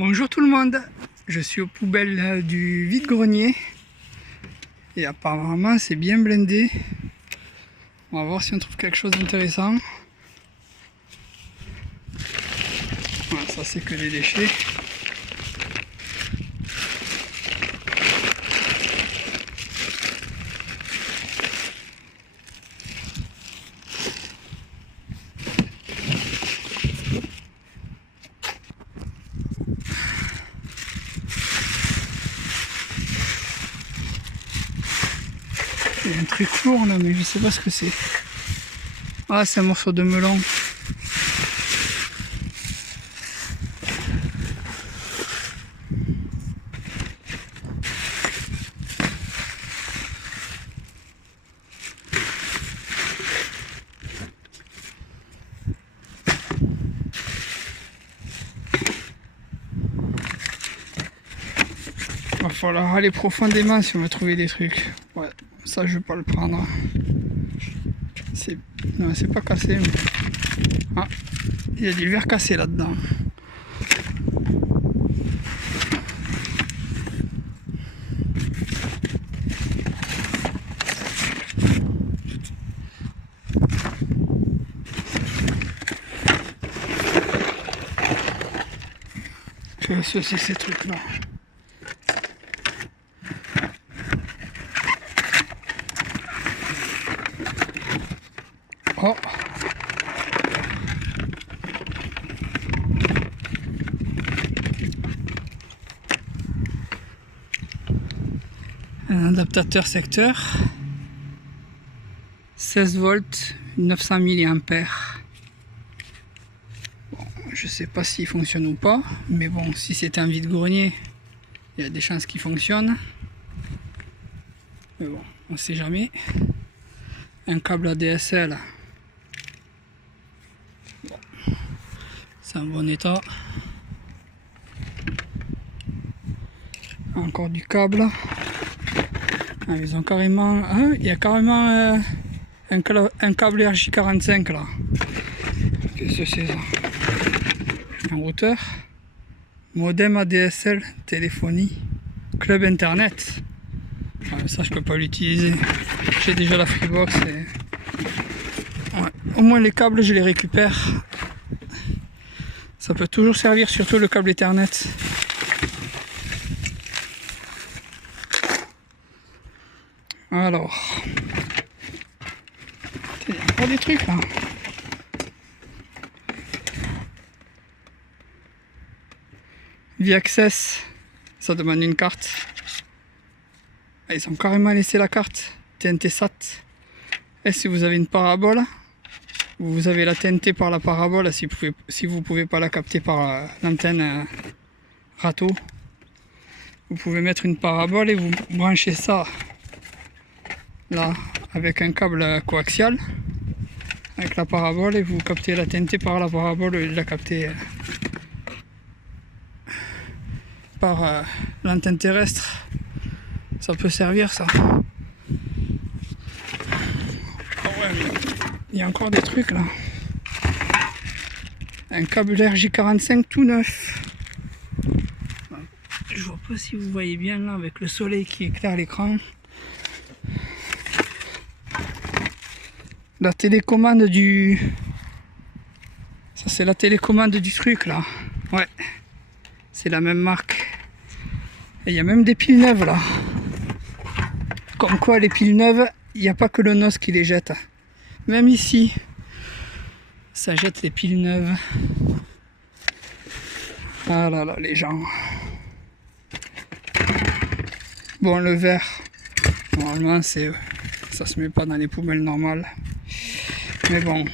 Bonjour tout le monde, je suis aux poubelles du vide-grenier et apparemment c'est bien blindé. On va voir si on trouve quelque chose d'intéressant. Voilà, ça c'est que des déchets. Il y a un truc lourd là, mais je sais pas ce que c'est. Ah, c'est un morceau de melon. Il va falloir aller profondément si on veut trouver des trucs. Ouais, ça je vais pas le prendre. Non, c'est pas cassé. Mais... Ah, il y a du verre cassé là-dedans. Qu'est-ce que c'est ces trucs-là? Oh! Un adaptateur secteur, 16 volts, 900 milliampères. Bon, je sais pas s'il fonctionne ou pas, mais bon, si c'est un vide-grenier, il y a des chances qu'il fonctionne. Mais bon, on sait jamais. Un câble ADSL. Bon, c'est en bon état. Encore du câble. Ah, ils ont carrément... Ah, il y a carrément un câble RJ45 là. Qu'est-ce que c'est ça? Un routeur. Modem ADSL, téléphonie. Club internet. Ah, mais ça je peux pas l'utiliser. J'ai déjà la Freebox et... Ouais. Au moins les câbles je les récupère. Ça peut toujours servir, surtout le câble Ethernet. Alors, il y a encore des trucs là. V-Access, ça demande une carte. Ils ont carrément laissé la carte TNT SAT. Et si vous avez une parabole, vous avez la TNT par la parabole. Si vous pouvez pas la capter par l'antenne râteau, vous pouvez mettre une parabole et vous branchez ça là avec un câble coaxial avec la parabole et vous captez la TNT par la parabole et la captez par l'antenne terrestre. Ça peut servir ça. Oh ouais, il y a encore des trucs là. Un câble RJ45 tout neuf. Je vois pas si vous voyez bien là avec le soleil qui éclaire l'écran. La télécommande du... Ça c'est la télécommande du truc là. Ouais. C'est la même marque. Et il y a même des piles neuves là. Comme quoi les piles neuves, il n'y a pas que le NOS qui les jette. Même ici, ça jette les piles neuves. Ah là là, les gens. Bon, le verre, normalement ça se met pas dans les poubelles normales. Mais bon,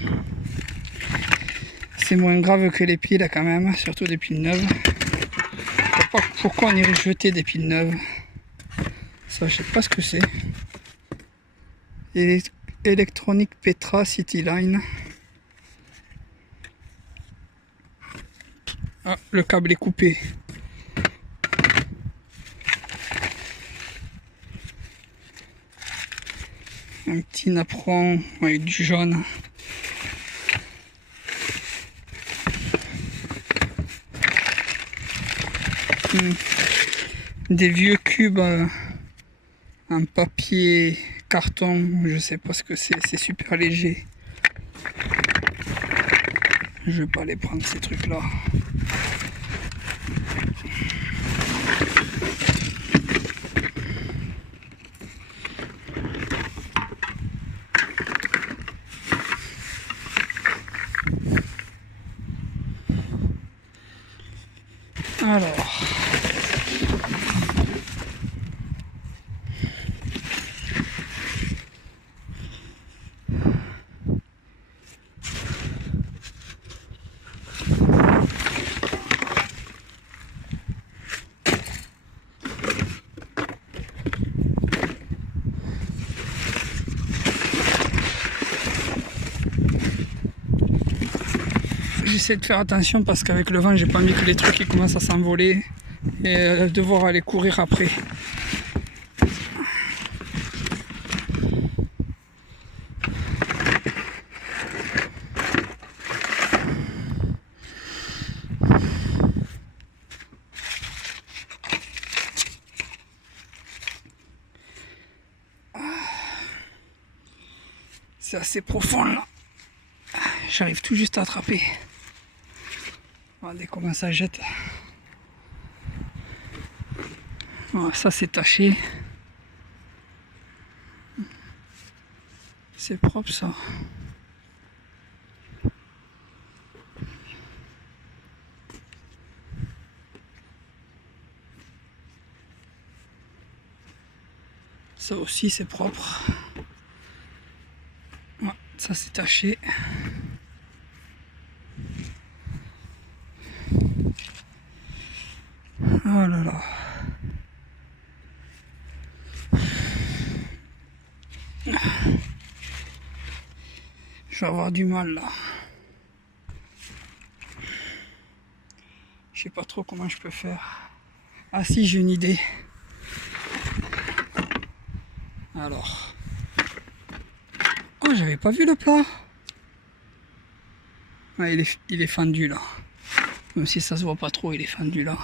c'est moins grave que les piles quand même, surtout des piles neuves. Je sais pas pourquoi on irait jeter des piles neuves. Ça, je sais pas ce que c'est. Electronic Petra Cityline. Ah, le câble est coupé. Un petit napperon avec du jaune. des vieux cubes en papier, carton, je sais pas ce que c'est super léger. Je vais pas aller prendre ces trucs là. Alors, j'essaie de faire attention parce qu'avec le vent, j'ai pas envie que les trucs ils commencent à s'envoler et devoir aller courir après. C'est assez profond là. J'arrive tout juste à attraper. Regardez comment ça jette. Voilà, ça c'est taché. C'est propre ça. Ça aussi c'est propre. Ouais, ça c'est taché. Oh là là. Je vais avoir du mal là. Je sais pas trop comment je peux faire. Ah si, j'ai une idée. Alors. Oh, j'avais pas vu le plat. Ah, il est fendu là. Même si ça se voit pas trop, il est fendu là.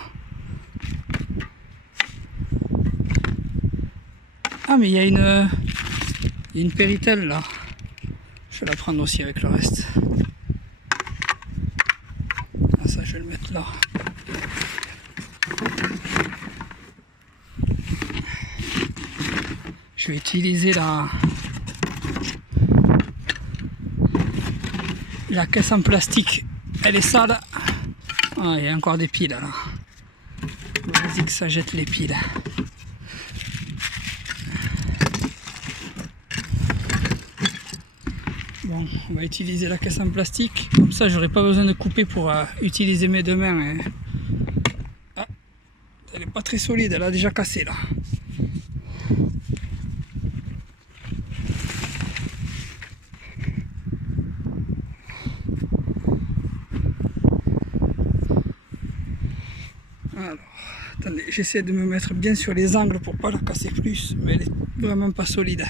Ah mais il y a une péritelle là. Je vais la prendre aussi avec le reste. Ah, ça je vais le mettre là. Je vais utiliser la caisse en plastique. Elle est sale. Ah, il y a encore des piles là. Vas-y que ça jette les piles. Bon, on va utiliser la caisse en plastique. Comme ça, j'aurai pas besoin de couper pour utiliser mes deux mains. Ah, elle est pas très solide, elle a déjà cassé là. Alors, attendez, j'essaie de me mettre bien sur les angles pour pas la casser plus, mais elle est vraiment pas solide.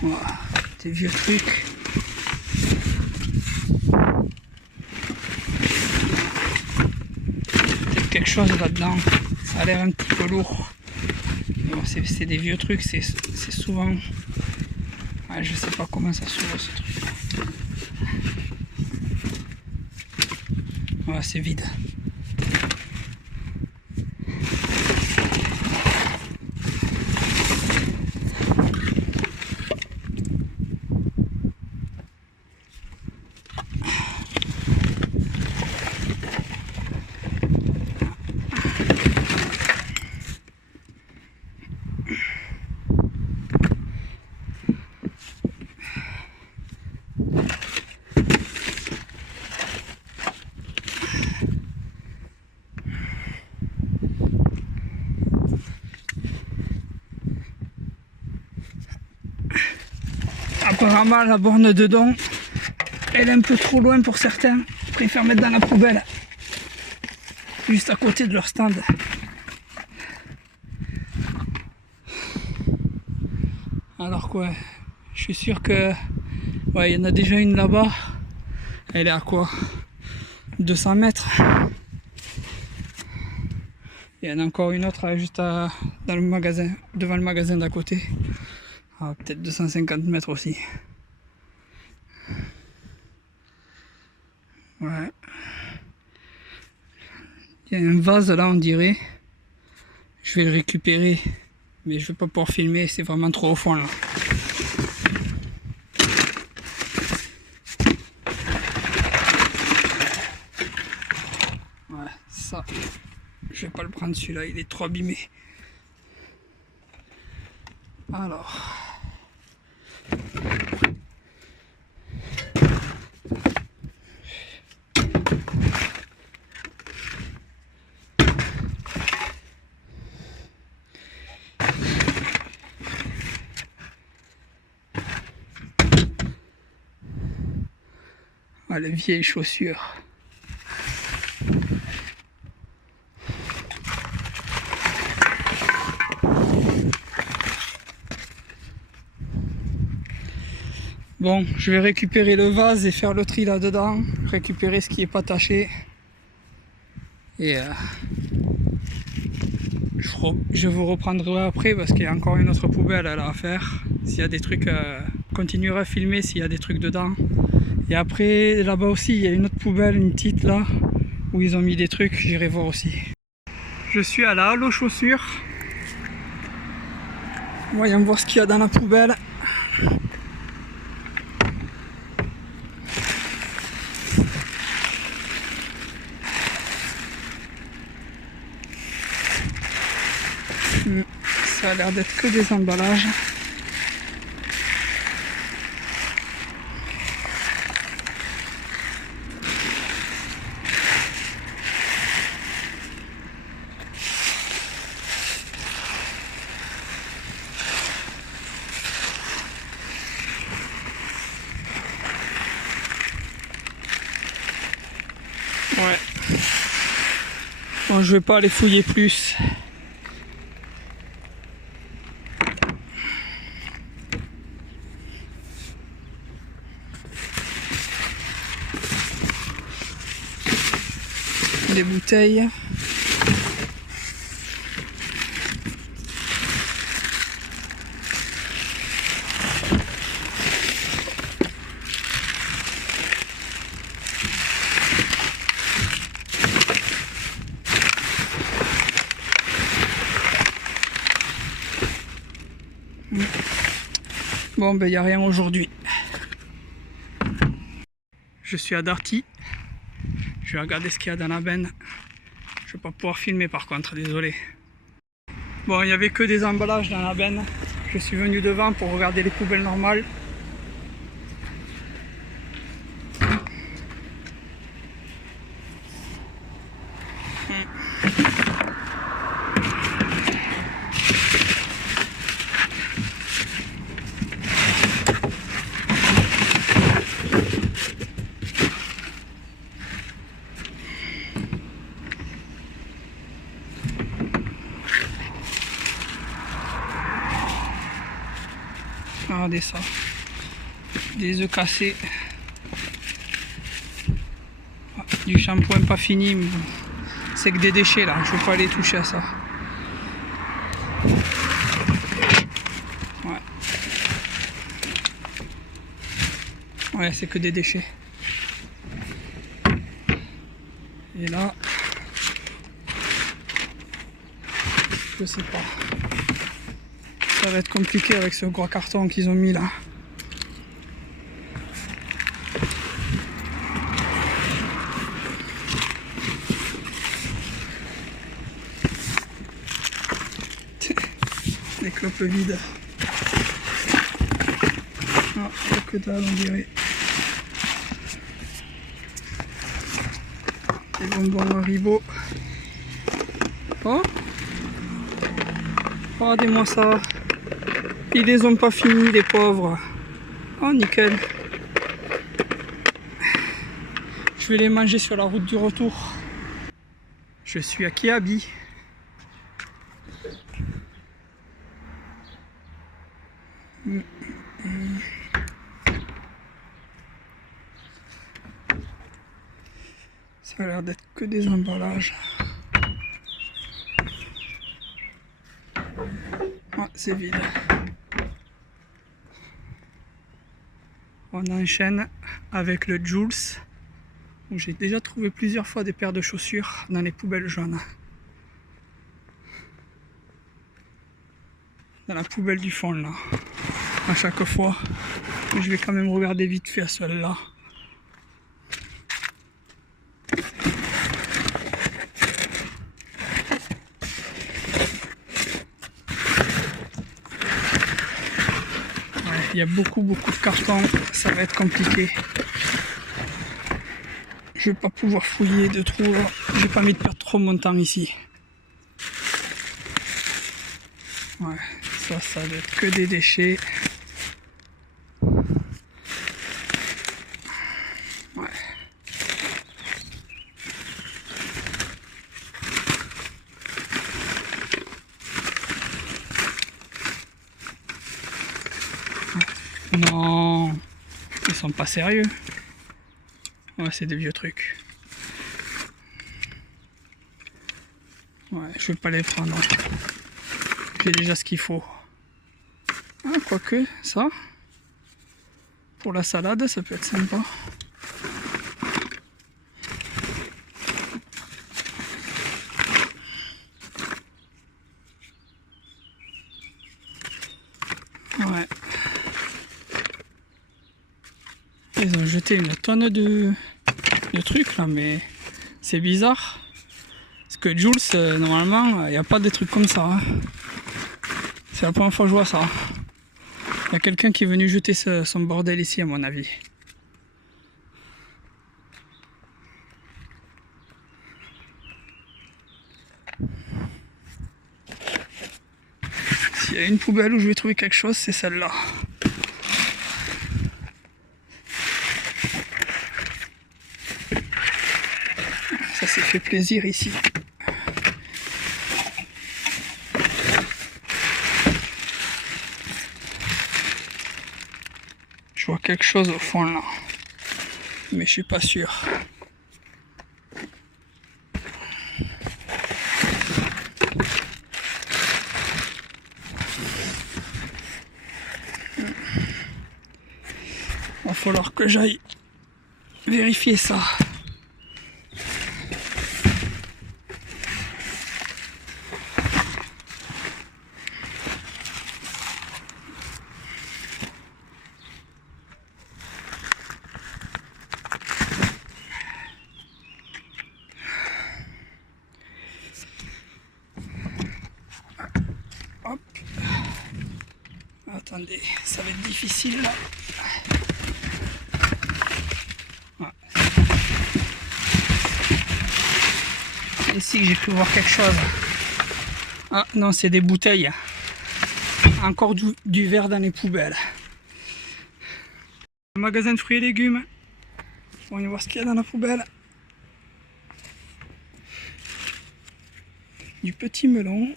Voilà, des vieux trucs. Peut-être quelque chose là-dedans. Ça a l'air un petit peu lourd. Bon, c'est des vieux trucs, c'est souvent... Ah, je sais pas comment ça s'ouvre ce truc. Voilà, c'est vide. Apparemment la borne de don elle est un peu trop loin pour certains. Ils préfèrent mettre dans la poubelle, juste à côté de leur stand. Alors quoi, je suis sûr que ouais, il y en a déjà une là-bas. Elle est à quoi, 200 mètres. Il y en a encore une autre juste dans le magasin, devant le magasin d'à côté. Ah, peut-être 250 mètres aussi. Ouais. Il y a un vase là, on dirait. Je vais le récupérer, mais je vais pas pouvoir filmer, c'est vraiment trop au fond là. Ouais, ça, je vais pas le prendre celui-là, il est trop abîmé. Alors. Ah, les vieilles chaussures. Bon, je vais récupérer le vase et faire le tri là-dedans, récupérer ce qui n'est pas taché. Et je vous reprendrai après parce qu'il y a encore une autre poubelle à faire. S'il y a des trucs, continuerai à filmer s'il y a des trucs dedans. Et après, là-bas aussi, il y a une autre poubelle, une petite là, où ils ont mis des trucs, j'irai voir aussi. Je suis à la halle aux chaussures. Voyons voir ce qu'il y a dans la poubelle. Ça a l'air d'être que des emballages. Ouais. Bon, je vais pas aller fouiller plus. Des bouteilles. Bon, ben il n'y a rien aujourd'hui. Je suis à Darty. Je vais regarder ce qu'il y a dans la benne. Je vais pas pouvoir filmer par contre, désolé. Bon, il n'y avait que des emballages dans la benne. Je suis venu devant pour regarder les poubelles normales. Regardez ça, des œufs cassés, du shampoing pas fini, c'est que des déchets là, je ne veux pas aller toucher à ça. Ouais, c'est que des déchets. Et là, je sais pas. Ça va être compliqué avec ce gros carton qu'ils ont mis là. Les clopes vides. Ah, il n'y a que dalle on dirait. Des bonbons Haribo. Oh, regardez-moi ça. Ils les ont pas fini les pauvres. Oh nickel. je vais les manger sur la route du retour. Je suis à Kiabi. Ça a l'air d'être que des emballages. Ah, c'est vide. On enchaîne avec le Joules, où j'ai déjà trouvé plusieurs fois des paires de chaussures dans les poubelles jaunes. Dans la poubelle du fond là. À chaque fois. Je vais quand même regarder vite fait à celle-là. Il y a beaucoup de cartons, ça va être compliqué. Je vais pas pouvoir fouiller de trous, j'ai pas envie de perdre trop mon temps ici. Ouais, ça va être que des déchets. Ouais. Non, ils sont pas sérieux. Ouais, c'est des vieux trucs. Ouais, je vais pas les prendre. J'ai déjà ce qu'il faut. Ah, quoique, ça, pour la salade, ça peut être sympa. Ouais. Ils ont jeté une tonne de trucs là, mais c'est bizarre. Parce que Joules, normalement, il n'y a pas des trucs comme ça. Hein. C'est la première fois que je vois ça. Il y a quelqu'un qui est venu jeter son bordel ici, à mon avis. S'il y a une poubelle où je vais trouver quelque chose, c'est celle-là. Ça s'est fait plaisir ici. Je vois quelque chose au fond là, mais je suis pas sûr. Va falloir que j'aille vérifier ça. Hop. Attendez, ça va être difficile là. Ouais. C'est ici que j'ai pu voir quelque chose. Ah non, c'est des bouteilles. Encore du verre dans les poubelles. Un magasin de fruits et légumes. On va aller voir ce qu'il y a dans la poubelle. Du petit melon.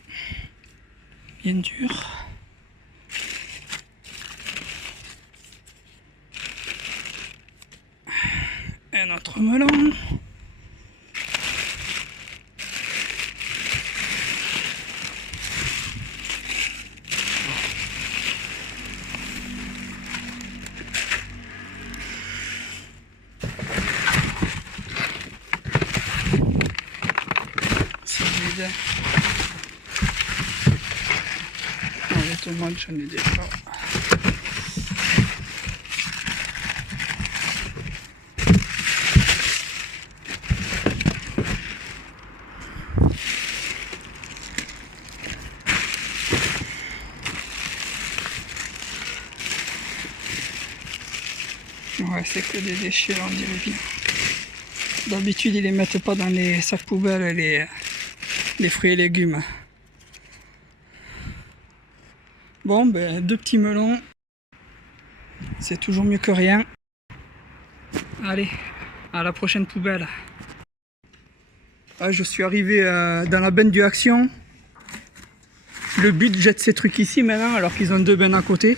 Bien dur. Un autre melon. C'est vide. Non, les tomates, j'en ai déjà. Ouais, c'est que des déchets, on dirait bien. D'habitude, ils les mettent pas dans les sacs poubelles, les fruits et légumes. Bon, ben, 2 petits melons, c'est toujours mieux que rien. Allez, À la prochaine poubelle. Ah, je suis arrivé dans la benne du Action. Le but jette ces trucs ici maintenant alors qu'ils ont 2 bennes à côté.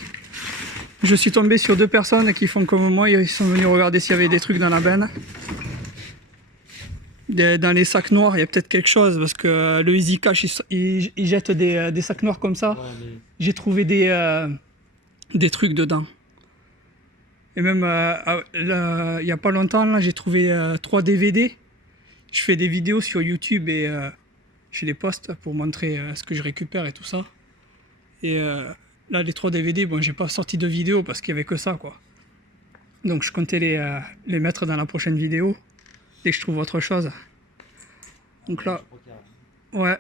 Je suis tombé sur 2 personnes qui font comme moi, ils sont venus regarder s'il y avait des trucs dans la benne. Dans les sacs noirs, il y a peut-être quelque chose parce que le Easy Cash, il jette des sacs noirs comme ça. Ouais, mais... J'ai trouvé des trucs dedans. Et même il n'y a pas longtemps, j'ai trouvé 3 DVD. Je fais des vidéos sur YouTube et je les poste pour montrer ce que je récupère et tout ça. Et là, les 3 DVD, bon, j'ai pas sorti de vidéo parce qu'il y avait que ça, quoi. Donc je comptais les mettre dans la prochaine vidéo dès que je trouve autre chose. Donc là, ouais,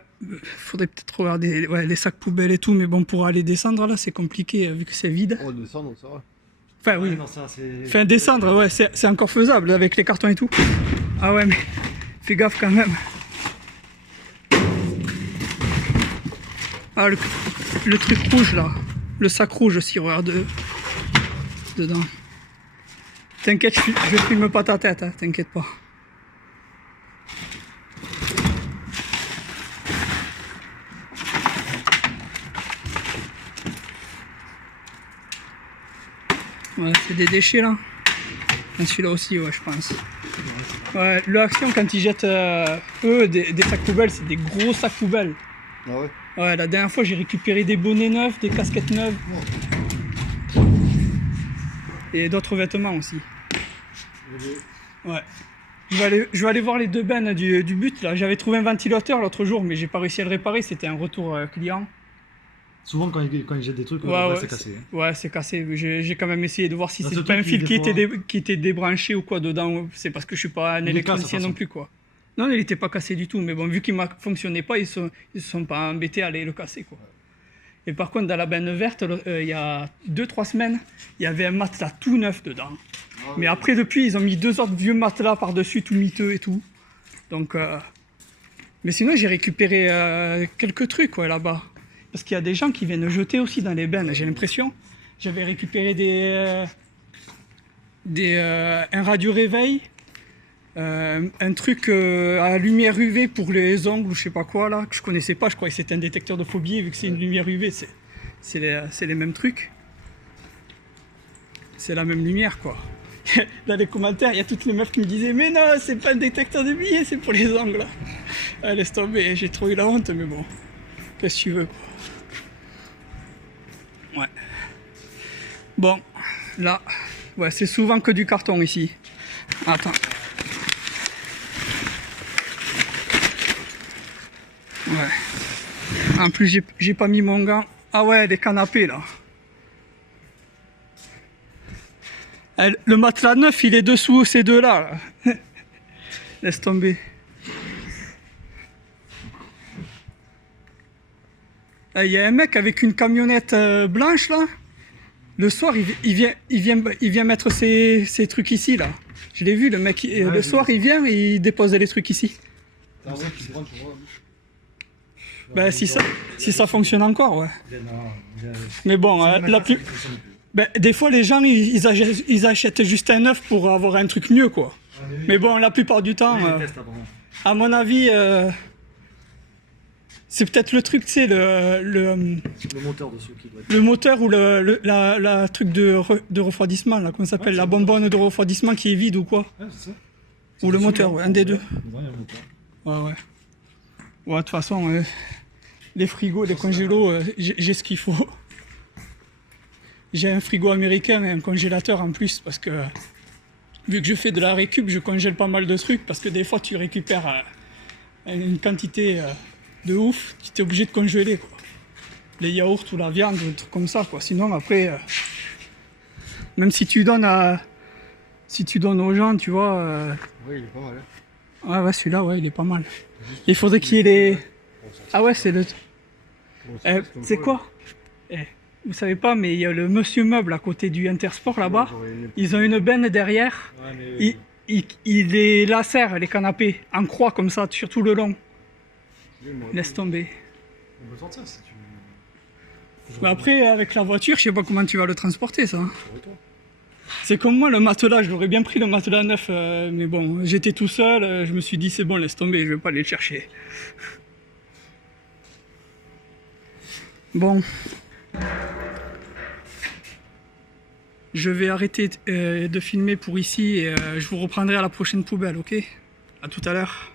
faudrait peut-être regarder les sacs poubelles et tout, mais bon, pour aller descendre là, c'est compliqué vu que c'est vide. Oh, descendre, ça va. Enfin, oui. Non, enfin, descendre, ouais, c'est encore faisable avec les cartons et tout. Ah ouais, mais fais gaffe quand même. Ah, le truc rouge là, le sac rouge aussi, regarde dedans. T'inquiète, je filme pas ta tête, hein, t'inquiète pas. Ouais, c'est des déchets là. Celui-là aussi, ouais, je pense. Ouais, le Action, quand ils jettent eux des sacs poubelles, c'est des gros sacs poubelles. Ah ouais? Ouais, la dernière fois j'ai récupéré des bonnets neufs, des casquettes neuves. Oh. Et d'autres vêtements aussi. Ouais. Je vais aller voir les 2 bennes du but là. J'avais trouvé un ventilateur l'autre jour, mais j'ai pas réussi à le réparer, c'était un retour client. Souvent quand ils jettent des trucs, ouais, c'est cassé. Hein. Ouais, c'est cassé. J'ai quand même essayé de voir si c'est pas un fil qui était débranché ou quoi dedans. C'est parce que je suis pas un électricien non plus, quoi. Non, il était pas cassé du tout, mais bon, vu qu'il ne fonctionnait pas, ils se sont pas embêtés à aller le casser, quoi. Et par contre, dans la benne verte, il y a 2-3 semaines, il y avait un matelas tout neuf dedans. Ah, mais après, depuis, ils ont mis 2 autres vieux matelas par-dessus, tout miteux et tout. Donc, mais sinon, j'ai récupéré quelques trucs, ouais, là-bas. Parce qu'il y a des gens qui viennent jeter aussi dans les bennes, j'ai l'impression. J'avais récupéré un radio réveil, un truc à lumière UV pour les ongles ou je sais pas quoi là, que je connaissais pas, je croyais que c'était un détecteur de phobie, vu que c'est une lumière UV, c'est les mêmes trucs. C'est la même lumière, quoi. Dans les commentaires, il y a toutes les meufs qui me disaient « Mais non, c'est pas un détecteur de billets, c'est pour les ongles. » Ah, laisse tomber, j'ai trop eu la honte, mais bon, qu'est-ce que tu veux, quoi. Ouais. Bon, là, ouais, c'est souvent que du carton ici. Attends. Ouais. En plus, j'ai pas mis mon gant. Ah ouais, les canapés là. Le matelas neuf, il est dessous ces deux-là. Là. Laisse tomber. Il y a un mec avec une camionnette blanche là. Le soir, il vient mettre ses trucs ici là. Je l'ai vu, le mec. Ouais, le soir, il vient et il dépose les trucs ici. Ben, si ça fonctionne encore, ouais. Mais bon, des fois, les gens, ils achètent juste un neuf pour avoir un truc mieux, quoi. Mais bon, la plupart du temps, à mon avis, c'est peut-être le truc, tu sais, le moteur dessous qui doit être... Le moteur ou la truc de refroidissement, là, comment ça s'appelle, la bonbonne de refroidissement qui est vide ou quoi. Ouais, c'est ça. Ou le moteur, ouais, un des deux. Ouais, ouais. Ouais, de toute façon, les frigos, les congélos, j'ai ce qu'il faut. J'ai un frigo américain et un congélateur en plus parce que vu que je fais de la récup, je congèle pas mal de trucs parce que des fois tu récupères une quantité de ouf, tu es obligé de congeler, quoi. Les yaourts ou la viande ou des trucs comme ça, quoi. Sinon après, même si tu donnes aux gens, tu vois. Oui, il est pas mal. Ouais, ouais, celui-là, ouais, il est pas mal. Il faudrait qu'il y ait les. Ah ouais, c'est le. C'est quoi? Vous savez pas, mais il y a le Monsieur Meuble à côté du Intersport là-bas. Ils ont une benne derrière. Ouais, mais... il les lacère, les canapés, en croix comme ça, sur tout le long. Laisse tomber. On peut sortir si tu veux. Mais après, avec la voiture, je sais pas comment tu vas le transporter, ça. C'est comme moi, le matelas, j'aurais bien pris le matelas neuf, mais bon, j'étais tout seul, je me suis dit c'est bon, laisse tomber, je vais pas aller le chercher. Bon. Je vais arrêter de filmer pour ici et je vous reprendrai à la prochaine poubelle, ok? À tout à l'heure.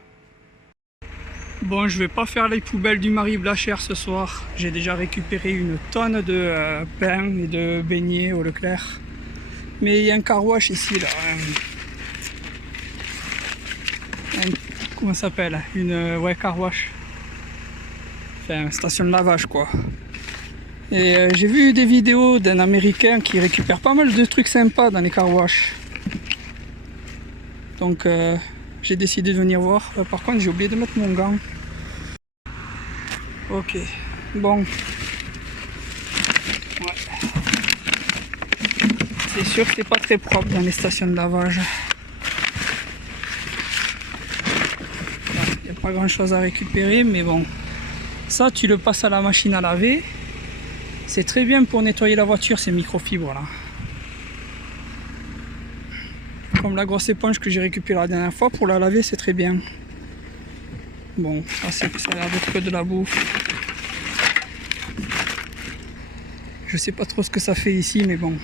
Bon, je vais pas faire les poubelles du Marie Blachère ce soir. J'ai déjà récupéré une tonne de pain et de beignets au Leclerc. Mais il y a un car wash ici, là. Comment ça s'appelle? Ouais, car wash. Enfin, station de lavage, quoi. Et j'ai vu des vidéos d'un Américain qui récupère pas mal de trucs sympas dans les car wash. Donc j'ai décidé de venir voir. Par contre j'ai oublié de mettre mon gant. Ok, bon. Ouais. C'est sûr que c'est pas très propre dans les stations de lavage. Il n'y a pas grand chose à récupérer, mais bon. Ça tu le passes à la machine à laver. C'est très bien pour nettoyer la voiture, ces microfibres là. Comme la grosse éponge que j'ai récupérée la dernière fois, pour la laver c'est très bien. Bon, ça a l'air d'être que de la bouffe. Je sais pas trop ce que ça fait ici, mais bon.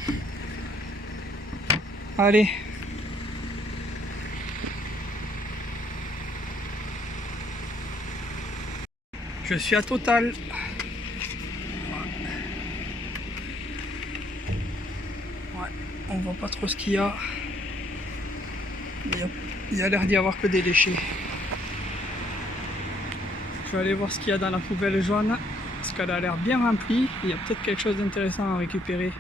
Allez. Je suis à Total. On voit pas trop ce qu'il y a. Il y a l'air d'y avoir que des déchets. Je vais aller voir ce qu'il y a dans la poubelle jaune. Parce qu'elle a l'air bien remplie. Il y a peut-être quelque chose d'intéressant à récupérer.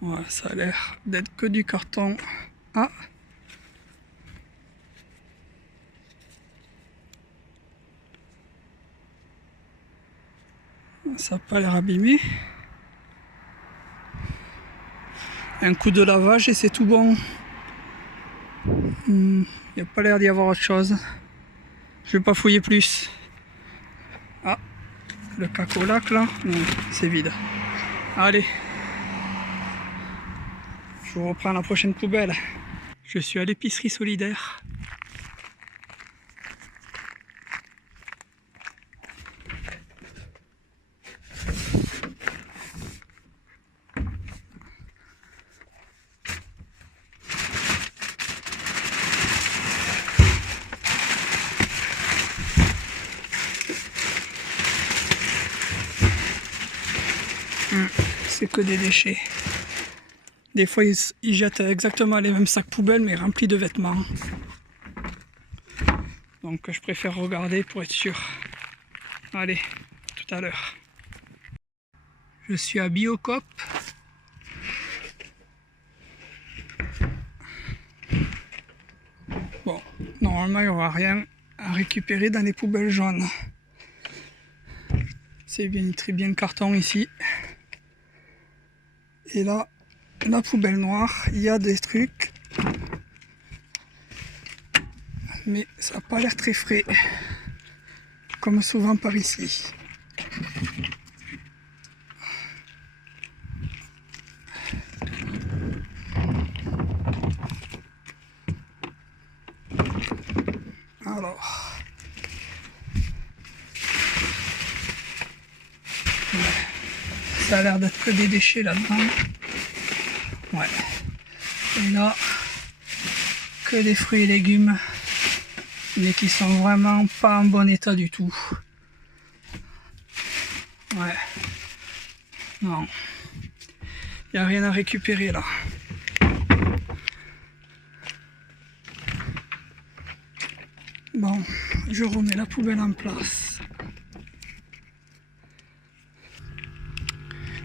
Ouais, ça a l'air d'être que du carton. Ah! Ça n'a pas l'air abîmé. Un coup de lavage et c'est tout bon. Il n'y a pas l'air d'y avoir autre chose. Je vais pas fouiller plus. Ah, le cacolac là, non, c'est vide. Allez. Je vous reprends la prochaine poubelle. Je suis à l'épicerie solidaire. C'est que des déchets. Des fois ils jettent exactement les mêmes sacs poubelles mais remplis de vêtements. Donc je préfère regarder pour être sûr. Allez, tout à l'heure. Je suis à Biocop. Bon, normalement il n'y aura rien à récupérer dans les poubelles jaunes. C'est bien, très bien le carton ici. Et là, la poubelle noire, il y a des trucs. Mais ça n'a pas l'air très frais. Comme souvent par ici. Alors. Ça a l'air d'être que des déchets là-dedans. Ouais. Et là, que des fruits et légumes, mais qui sont vraiment pas en bon état du tout. Ouais. Non. Il n'y a rien à récupérer là. Bon, je remets la poubelle en place.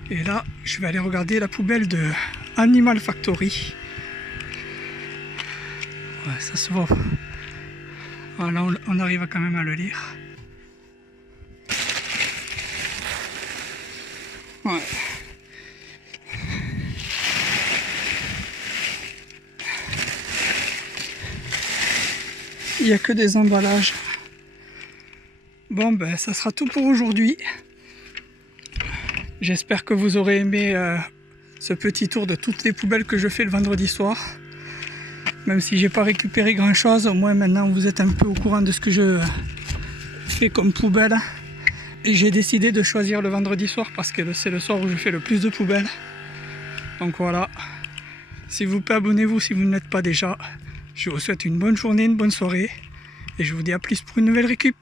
Et là, je vais aller regarder la poubelle de Animal Factory. Ouais, ça se voit. Voilà, on arrive quand même à le lire. Ouais. il n'y a que des emballages. Bon ben ça sera tout pour aujourd'hui. J'espère que vous aurez aimé ce petit tour de toutes les poubelles que je fais le vendredi soir. Même si j'ai pas récupéré grand chose, au moins maintenant vous êtes un peu au courant de ce que je fais comme poubelle. Et j'ai décidé de choisir le vendredi soir parce que c'est le soir où je fais le plus de poubelles. Donc voilà, s'il vous plaît abonnez-vous si vous ne l'êtes pas déjà. Je vous souhaite une bonne journée, une bonne soirée et je vous dis à plus pour une nouvelle récup.